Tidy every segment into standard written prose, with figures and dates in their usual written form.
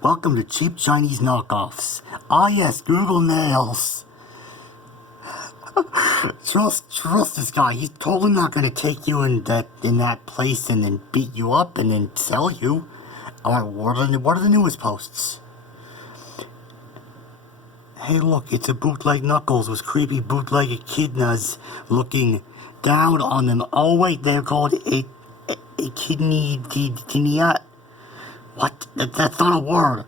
Welcome to cheap Chinese knockoffs. Ah yes, Google Nails. Trust this guy. He's totally not gonna take you in that place and then beat you up and then sell you. Alright, what are the newest posts? Hey look, it's a bootleg Knuckles with creepy bootleg echidnas looking down on them. Oh wait, they're called echidnia. What? That's not a word.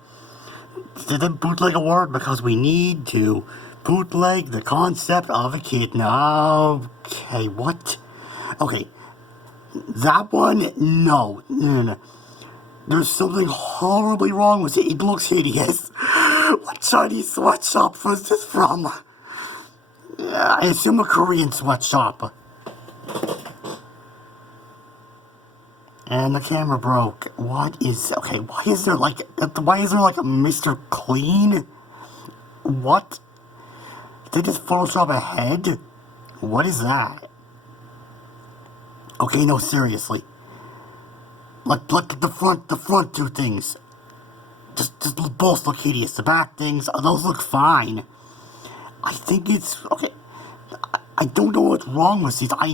Did they bootleg a word? Because we need to bootleg the concept of echidna. Okay, what? Okay, that one, no. There's something horribly wrong with it. It looks hideous. What Chinese sweatshop was this from? I assume a Korean sweatshop. And the camera broke. What is... Okay, why is there like a Mr. Clean? What? Did they just Photoshop a head? What is that? Okay, no, seriously. Like the front two things. Just both look hideous. The back things, those look fine. I think it's... Okay. I don't know what's wrong with these. I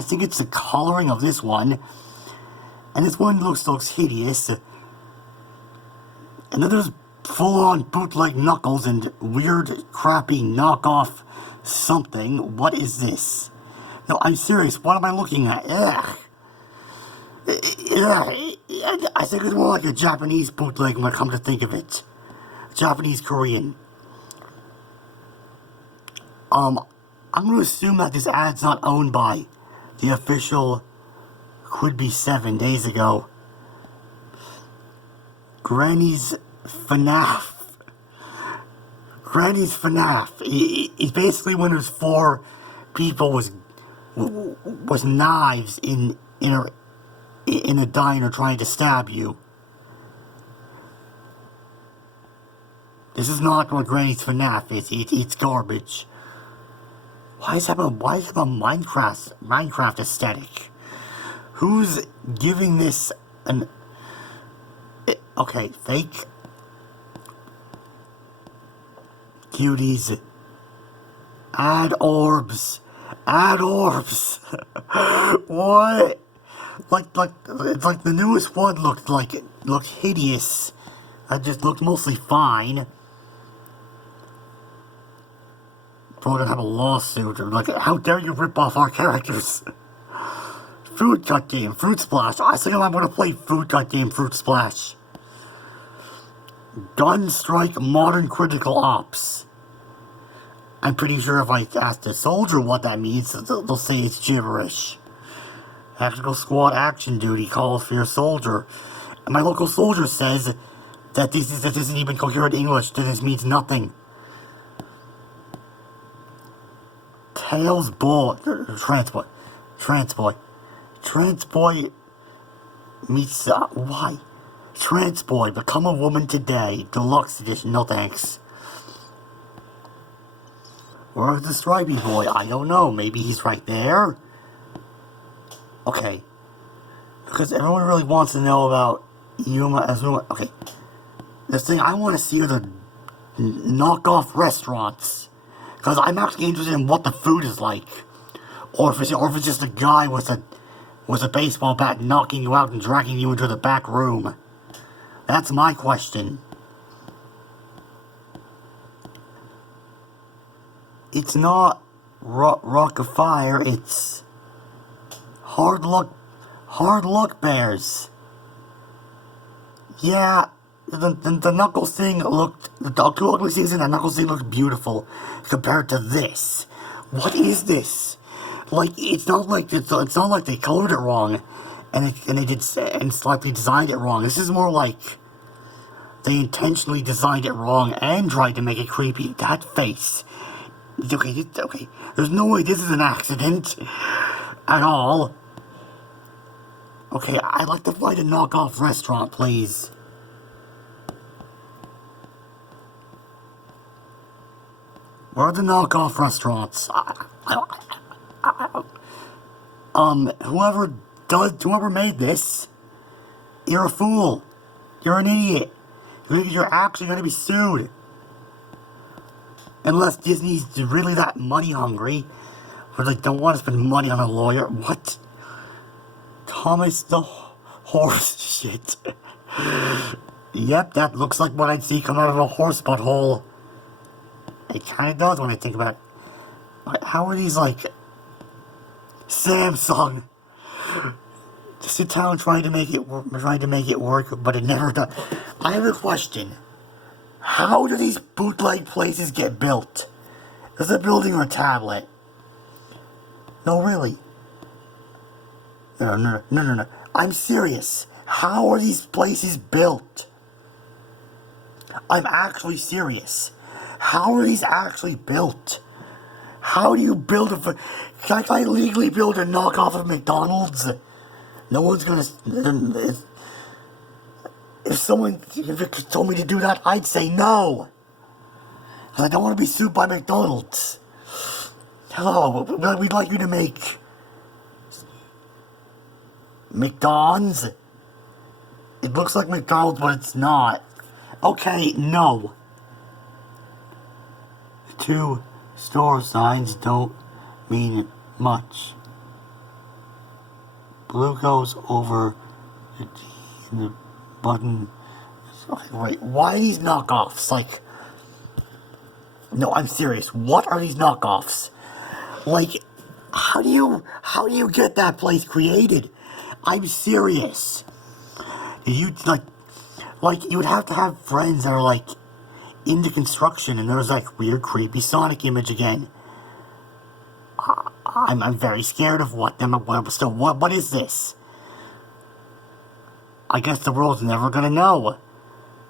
think it's the coloring of this one. And this one looks hideous. And then there's full-on bootleg Knuckles and weird, crappy knockoff something. What is this? No, I'm serious. What am I looking at? Ugh. I think it's more like a Japanese bootleg when I come to think of it. Japanese Korean. I'm going to assume that this ad's not owned by the official could be 7 days ago. Granny's FNAF. Granny's FNAF. It's basically when there's 4 people with knives in a diner trying to stab you. This is not what Granny's FNAF is. It's garbage. Why is that a Minecraft aesthetic? Who's giving this an... Okay, fake. Cuties. Add orbs. Add orbs. What? It's like the newest one looked hideous. It just looked mostly fine. Probably gonna have a lawsuit. Like, how dare you rip off our characters? Food Cut Game, Fruit Splash. I think I'm gonna play Food Cut Game, Fruit Splash. Gun Strike Modern Critical Ops. I'm pretty sure if I ask a soldier what that means, they'll say it's gibberish. Tactical Squad Action Duty calls for your soldier. And my local soldier says that this isn't even coherent English, that this means nothing. Tails Bull... Transboy meets... why? Transboy, Become a Woman Today. Deluxe Edition, no thanks. Where's the Stripey Boy? I don't know. Maybe he's right there? Okay. Because everyone really wants to know about Yuma Azuma. Okay. This thing, I want to see are the knockoff restaurants. Because I'm actually interested in what the food is like. Or if it's just a guy with a baseball bat knocking you out and dragging you into the back room. That's my question. It's not Rock of Fire, it's Hard Luck Bears. Yeah, the Knuckles thing looked... The two ugly things in that Knuckles thing looked beautiful compared to this. What is this? Like, it's not like they colored it wrong and slightly designed it wrong. This is more like they intentionally designed it wrong and tried to make it creepy. That face. Okay. There's no way this is an accident at all. Okay, I'd like to find a knockoff restaurant, please. Where are the knockoff restaurants? Whoever made this, you're a fool. You're an idiot. You're actually going to be sued. Unless Disney's really that money hungry, or they don't want to spend money on a lawyer. What? Thomas the horse shit. Yep, that looks like what I'd see come out of a horse butthole. It kind of does when I think about it. How are these like Samsung? Just in town trying to make it work, but it never does. I have a question. How do these bootleg places get built? Is it a building or a tablet? No, really. No. I'm serious. How are these places built? I'm actually serious. How are these actually built? How do you build a... Can I legally build a knockoff of McDonald's? No one's gonna... If someone told me to do that, I'd say no. I don't want to be sued by McDonald's. Hello, we'd like you to make... McDonald's? It looks like McDonald's, but it's not. Okay, no. The 2 store signs don't mean much. Blue goes over the T and the button. Okay, wait, why are these knockoffs? Like, no, I'm serious. What are these knockoffs? Like, how do you get that place created? I'm serious. You like you would have to have friends that are like into construction, and there's like weird, creepy Sonic image again. I'm very scared of what is this? I guess the world's never gonna know.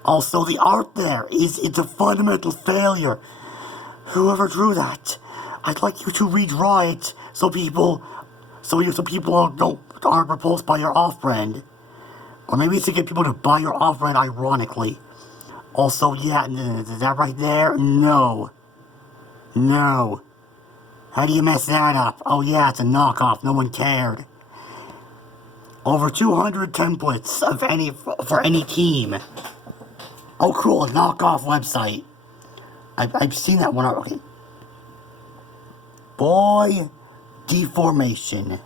Also, the art there it's a fundamental failure. Whoever drew that, I'd like you to redraw it so people aren't repulsed by your off-brand. Or maybe it's to get people to buy your off-brand ironically. Also, yeah, is that right there? No. How do you mess that up? Oh yeah, it's a knockoff, no one cared. Over 200 templates for any team. Oh cool, a knockoff website. I've seen that one already. Boy deformation.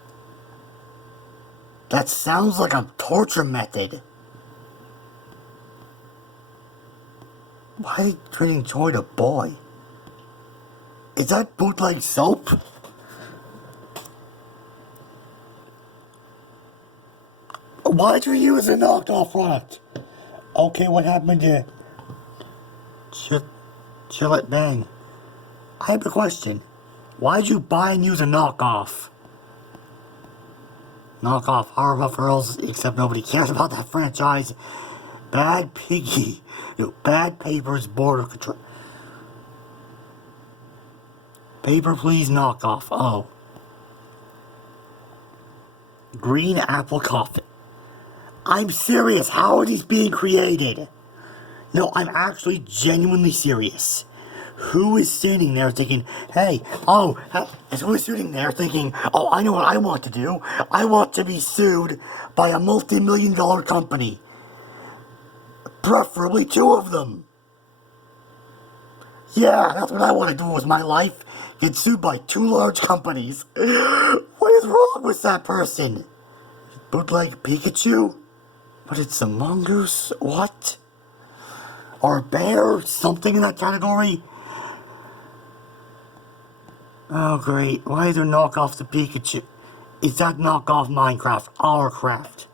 That sounds like a torture method. Why are they turning Joy to boy? Is that bootleg soap? Why'd you use a knocked off product? Okay, what happened to Chill It Bang? I have a question. Why'd you buy and use a knockoff? Knockoff Powerpuff Girls, except nobody cares about that franchise. Bad Piggy. Bad Papers Border Control. Paper Please knockoff. Oh. Green Apple Coffin. I'm serious. How are these being created? No, I'm actually genuinely serious. Who is sitting there thinking, who is sitting there thinking, oh, I know what I want to do. I want to be sued by a multi-million-dollar company. Preferably 2 of them. Yeah, that's what I want to do with my life. Get sued by 2 large companies. What is wrong with that person? Bootleg Pikachu? But it's a mongoose? What? Or a bear? Something in that category? Oh great, why is there knockoffs to Pikachu? Is that knockoff Minecraft? Our craft?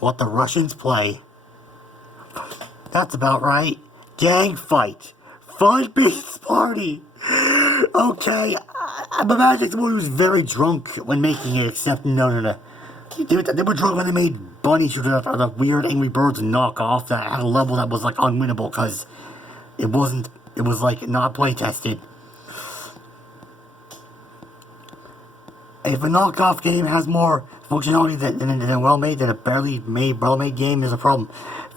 What the Russians play? That's about right. Gang fight. Fun Beats Party. Okay, I'm imagining someone who was very drunk when making it, except no. They were drunk when they made Bunny Shooter out of the weird Angry Birds knockoff that had a level that was like unwinnable because it was like not play tested. If a knockoff game has more functionality than a well-made, than a barely made, well-made game, is a problem.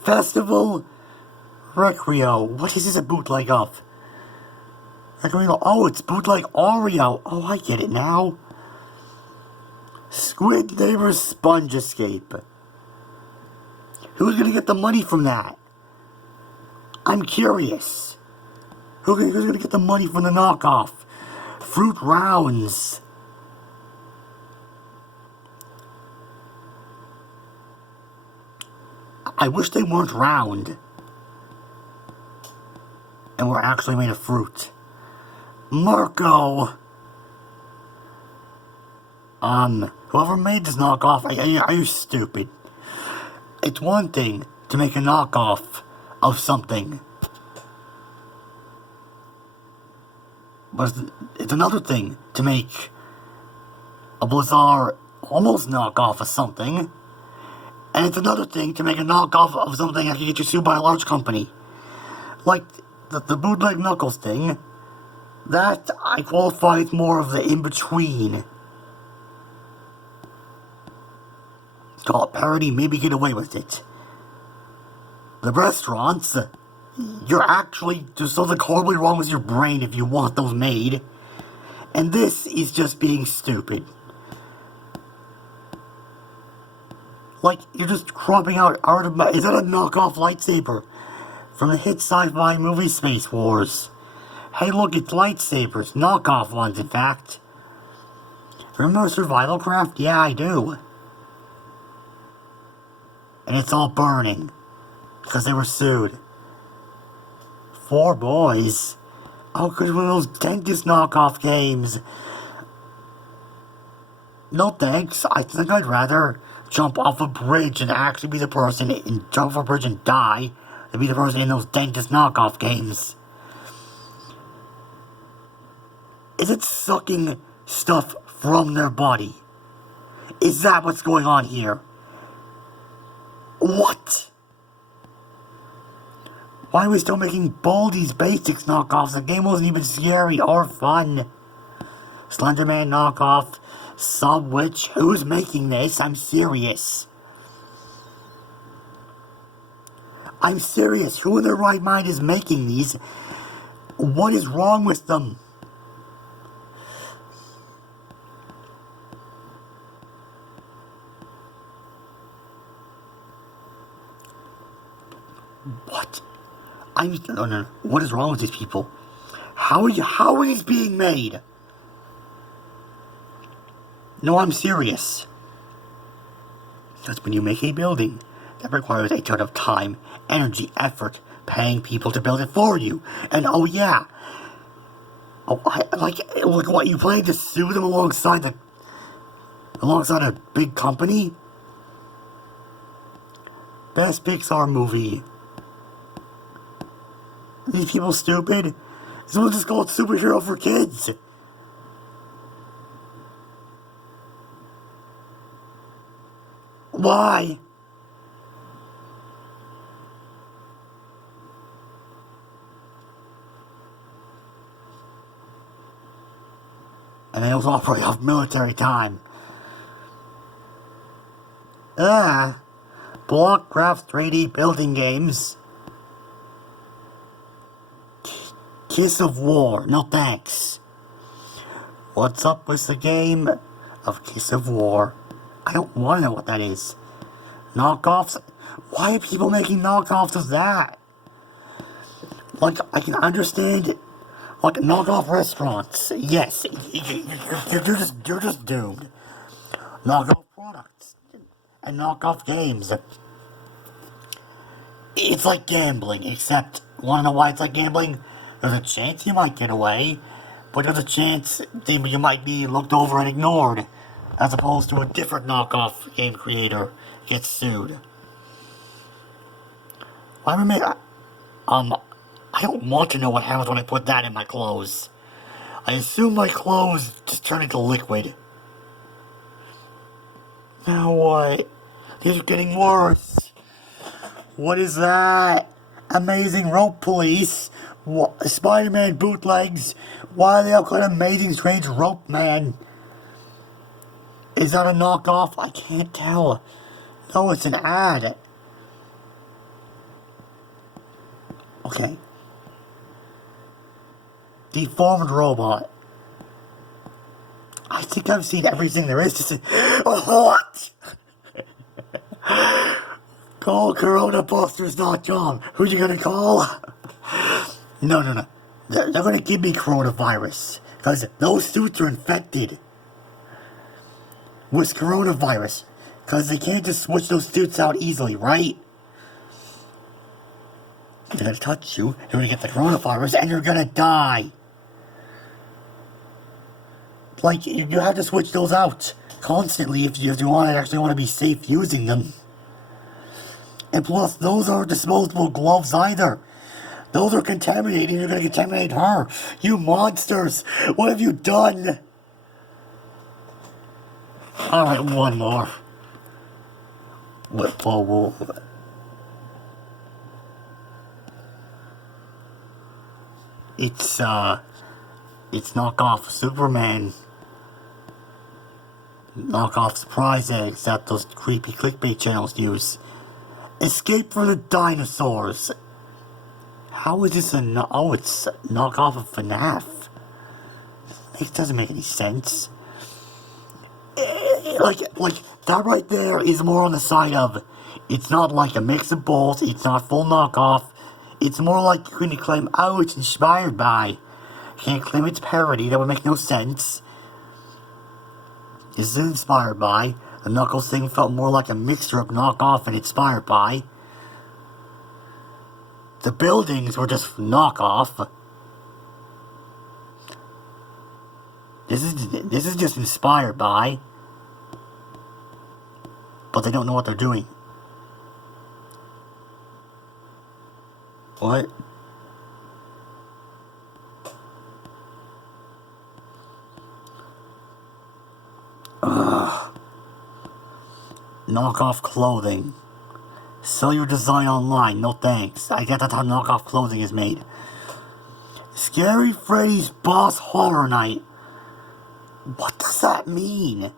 Festival Recreo. What is this a bootleg of? Recreo. Oh, it's bootleg Oreo. Oh, I get it now. Squid Neighbor Sponge Escape. Who's gonna get the money from that? I'm curious. Who's gonna get the money from the knockoff? Fruit rounds. I wish they weren't round and were actually made of fruit. Marco! Whoever made this knockoff, are you stupid? It's one thing to make a knockoff of something, but it's another thing to make a bizarre, almost knockoff of something, and it's another thing to make a knockoff of something that can get you sued by a large company. Like the bootleg Knuckles thing, that I qualify as more of the in-between. Call it parody, maybe get away with it. The restaurants, you're actually, there's something horribly wrong with your brain if you want those made. And this is just being stupid. Like, you're just cropping out art of, is that a knockoff lightsaber? From the hit sci-fi movie Space Wars. Hey look, it's lightsabers, knockoff ones in fact. Remember Survival Craft? Yeah, I do. And it's all burning, because they were sued. 4 boys. Oh, because one of those dentist knockoff games. No thanks, I think I'd rather jump off a bridge and actually be the person, and jump off a bridge and die, than be the person in those dentist knockoff games. Is it sucking stuff from their body? Is that what's going on here? What? Why are we still making Baldi's Basics knockoffs? The game wasn't even scary or fun. Slenderman knockoff. Subwitch. Who's making this? I'm serious. I'm serious. Who in their right mind is making these? What is wrong with them? What? No. What is wrong with these people? How are these being made? No, I'm serious. That's when you make a building that requires a ton of time, energy, effort, paying people to build it for you. And oh yeah. Like what, you plan to sue them alongside a big company? Best Pixar movie. These people stupid? Someone just called Superhero for Kids. Why? And they also operate off military time. Blockcraft 3D building games. Kiss of War, no thanks. What's up with the game of Kiss of War? I don't want to know what that is. Knockoffs? Why are people making knockoffs of that? Like, I can understand, like, knockoff restaurants. Yes, you're just doomed. Knockoff products and knockoff games. It's like gambling, except, wanna know why it's like gambling? There's a chance you might get away, but there's a chance that you might be looked over and ignored, as opposed to a different knockoff game creator gets sued. I don't want to know what happens when I put that in my clothes. I assume my clothes just turn into liquid. Now what? These are getting worse. What is that? Amazing Rope Police. Spider-Man bootlegs. Why are they all called Amazing Strange Rope Man? Is that a knockoff? I can't tell. No, it's an ad. Okay. Deformed robot. I think I've seen everything there is to see. What? Call coronabusters.com. Who you gonna call? No. They're gonna give me coronavirus. Because those suits are infected with coronavirus. Because they can't just switch those suits out easily, right? They're gonna touch you, you're gonna get the coronavirus, and you're gonna die. Like, you have to switch those out constantly if you actually want to be safe using them. And plus, those aren't disposable gloves either. Those are contaminating. You're gonna contaminate her. You monsters! What have you done? Alright, one more. Whoa. It's knockoff Superman. Knockoff surprise eggs that those creepy clickbait channels use. Escape from the dinosaurs. How is this it's knockoff of FNAF. It doesn't make any sense. Like, that right there is more on the side of, it's not like a mix of both, it's not full knockoff. It's more like you can claim, oh, it's inspired by. Can't claim it's parody, that would make no sense. This is inspired by. The Knuckles thing felt more like a mixture of knockoff and inspired by. The buildings were just knockoff. This is just inspired by. But they don't know what they're doing. What? Knockoff clothing. Sell your design online, no thanks. I get that's how knockoff clothing is made. Scary Freddy's Boss Horror Night. What does that mean?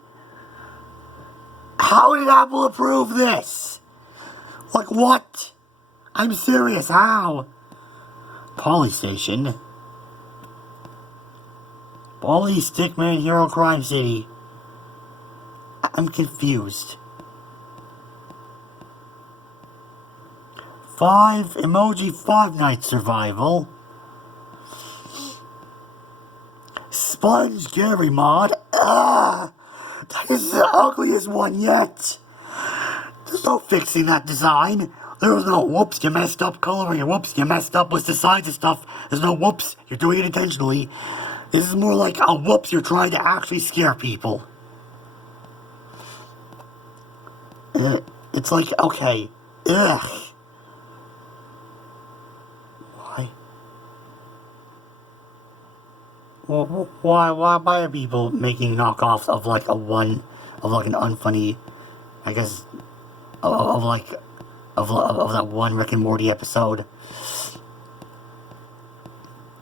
How did Apple approve this? Like what? I'm serious, how? Polystation. Poly Stickman Hero Crime City. I'm confused. 5 Emoji 5 Night Survival. Sponge Gary mod. That is the ugliest one yet. There's no fixing that design. There was no whoops, you messed up coloring, and whoops, you messed up with the sides and stuff. There's no whoops, you're doing it intentionally. This is more like a whoops, you're trying to actually scare people. It's like, okay, ugh. Why are people making knockoffs of like an unfunny, I guess, of that one Rick and Morty episode?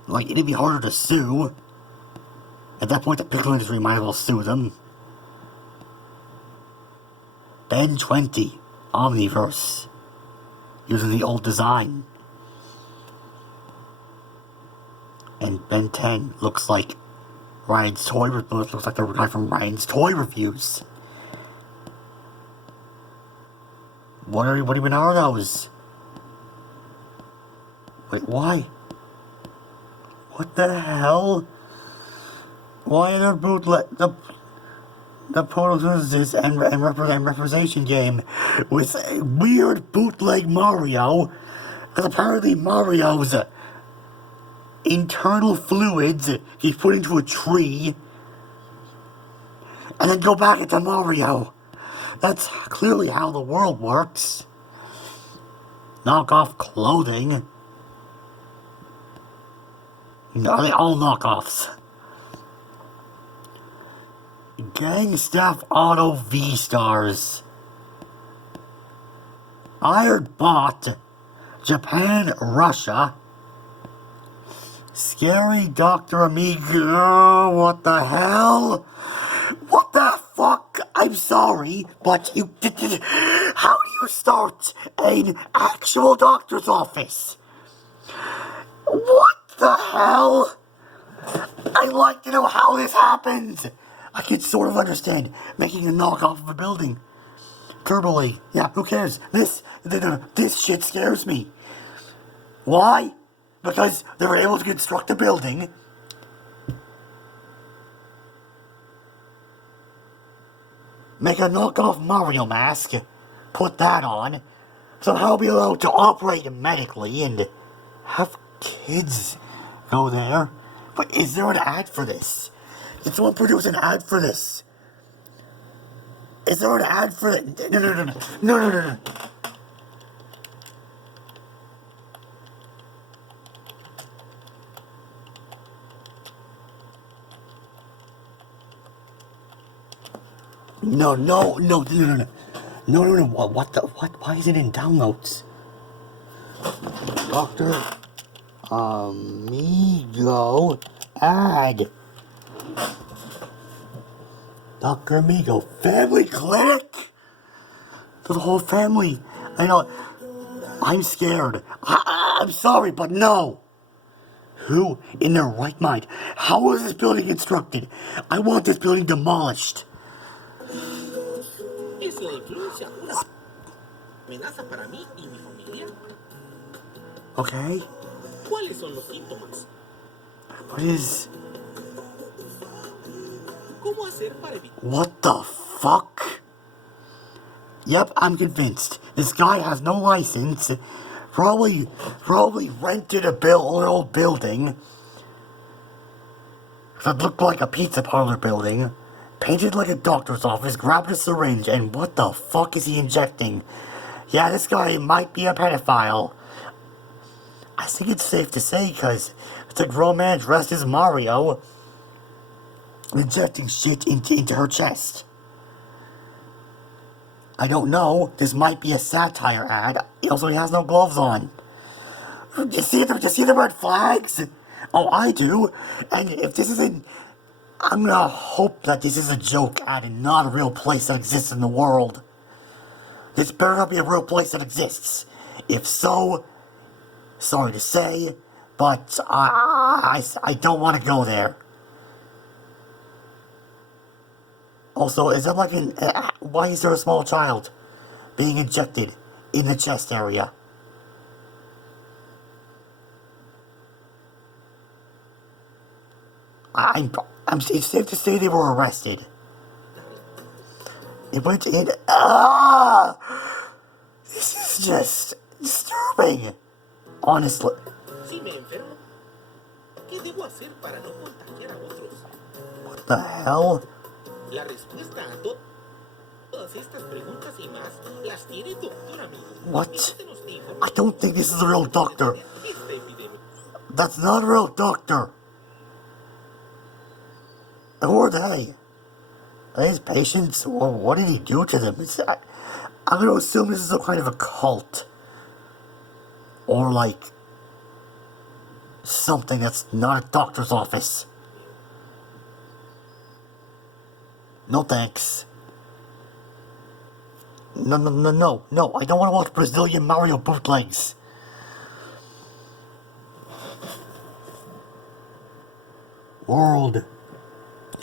Like, it'd be harder to sue. At that point, the pickle industry might as well sue them. Ben 20, Omniverse, using the old design. And Ben 10 looks like Ryan's Toy Reviews. Looks like the guy from Ryan's Toy Reviews. What even are those? Wait, why? What the hell? Why are there bootleg the Portals and representation game with a weird bootleg Mario? Because apparently Mario's internal fluids he's put into a tree and then go back into Mario. That's clearly how the world works. Knockoff clothing. Are they all knockoffs? Gang Staff Auto V-Stars. Iron Bot. Japan, Russia. Scary Dr. Amigo, what the hell? What the fuck? I'm sorry, but how do you start an actual doctor's office? What the hell? I'd like to know how this happens. I can sort of understand making a knockoff of a building. Verbally. Yeah, who cares? This shit scares me. Why? Because they were able to construct a building. Make a knockoff Mario mask. Put that on. Somehow be allowed to operate medically and have kids go there. But is there an ad for this? Did someone produce an ad for this? Is there an ad for it? No. No. What? Why is it in downloads? Dr. Amigo ad. Dr. Amigo Family Clinic? For the whole family. I know. I'm scared. I'm sorry, but no. Who in their right mind? How was this building constructed? I want this building demolished. Es la influencia una amenaza para mí y mi familia. Okay. ¿Cuáles son los síntomas? What is... ¿Cómo hacer para evitar? What the fuck? Yep, I'm convinced. This guy has no license. Probably rented an old building that looked like a pizza parlor building. Painted like a doctor's office, grabbed a syringe, and what the fuck is he injecting? Yeah, this guy might be a pedophile. I think it's safe to say, because it's a grown man dressed as Mario injecting shit into her chest. I don't know. This might be a satire ad. Also, he has no gloves on. Do you see the red flags? Oh, I do. And if this isn't... I'm gonna hope that this is a joke ad and not a real place that exists in the world. This better not be a real place that exists. If so, sorry to say, but I don't want to go there. Also, is that like an... why is there a small child being injected in the chest area? It's safe to say they were arrested. It went in... This is just disturbing. Honestly. Si me enfermo, ¿qué debo hacer para no contagiar a otros? What the hell? La respuesta a todas estas preguntas y más las tiene Doctor Amigo. What? I don't think this is a real doctor. That's not a real doctor. Who are they? Are these patients? Or what did he do to them? I'm going to assume this is some kind of a cult. Or like... something that's not a doctor's office. No thanks. No. I don't want to watch Brazilian Mario bootlegs. World.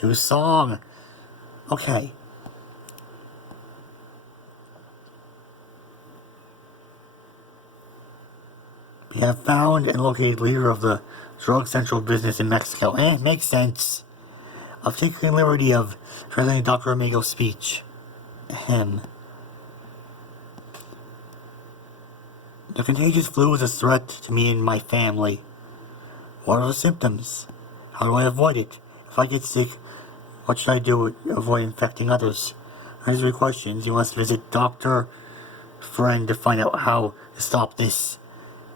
New song. Okay. We have found and located leader of the drug central business in Mexico. Makes sense. I've taken the liberty of translating Dr. Amigo's speech. Ahem. The contagious flu is a threat to me and my family. What are the symptoms? How do I avoid it? If I get sick, what should I do to avoid infecting others? These are questions. You must visit Dr. Friend to find out how to stop this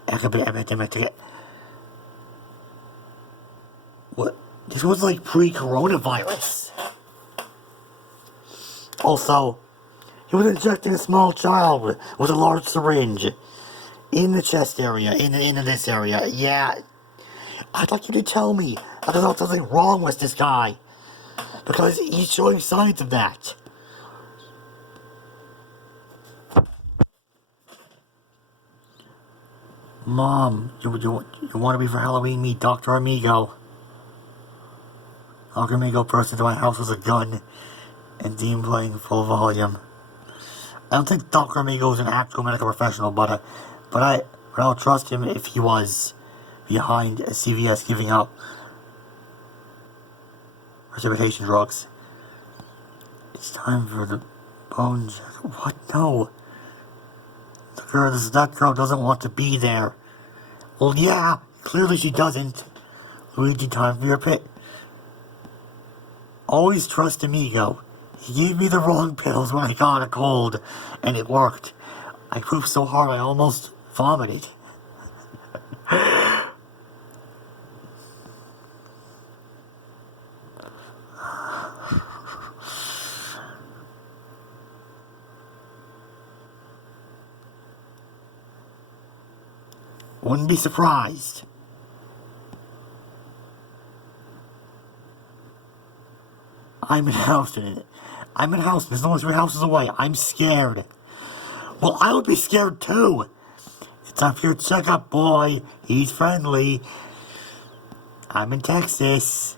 epidemic. What? This was like pre-coronavirus. Also, he was injecting a small child with a large syringe in the chest area, in this area. Yeah, I'd like you to tell me that there's not something wrong with this guy, because he's showing signs of that. Mom, you want to be for Halloween? Meet Dr. Amigo. Dr. Amigo burst into my house with a gun and Dean playing full volume. I don't think Dr. Amigo is an actual medical professional, but I'll trust him if he was behind a CVS giving out precipitation drugs. It's time for the bone check. What? No. That girl doesn't want to be there. Well, yeah, clearly she doesn't. Luigi, time for your pit. Always trust Amigo. He gave me the wrong pills when I got a cold, and it worked. I pooped so hard I almost vomited. Wouldn't be surprised. I'm in Houston. I'm in Houston. There's only 3 houses away. I'm scared. Well, I would be scared too. It's time for your checkup, boy. He's friendly. I'm in Texas.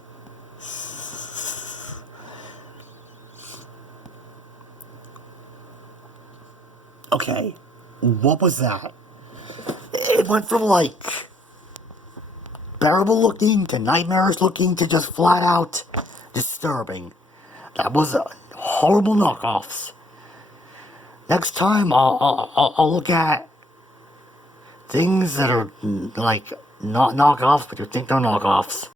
Okay, what was that? It went from like bearable looking to nightmarish looking to just flat out disturbing. That was horrible knockoffs. Next time I'll look at things that are like not knockoffs, but you think they're knockoffs.